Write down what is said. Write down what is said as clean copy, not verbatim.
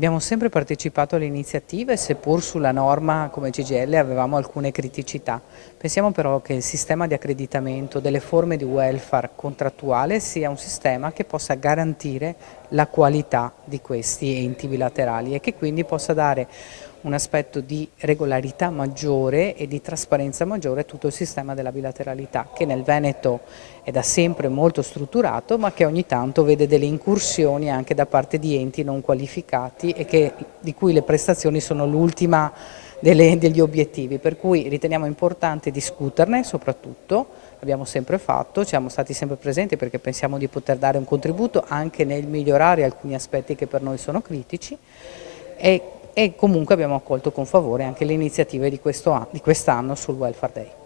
Abbiamo sempre partecipato alle iniziative, seppur sulla norma come CGIL avevamo alcune criticità. Pensiamo però che il sistema di accreditamento delle forme di welfare contrattuale sia un sistema che possa garantire la qualità di questi enti bilaterali e che quindi possa dare un aspetto di regolarità maggiore e di trasparenza maggiore a tutto il sistema della bilateralità, che nel Veneto è da sempre molto strutturato, ma che ogni tanto vede delle incursioni anche da parte di enti non qualificati e di cui le prestazioni sono l'ultima degli obiettivi, per cui riteniamo importante discuterne soprattutto, l'abbiamo sempre fatto, siamo stati sempre presenti perché pensiamo di poter dare un contributo anche nel migliorare alcuni aspetti che per noi sono critici e comunque abbiamo accolto con favore anche le iniziative di quest'anno sul Welfare Day.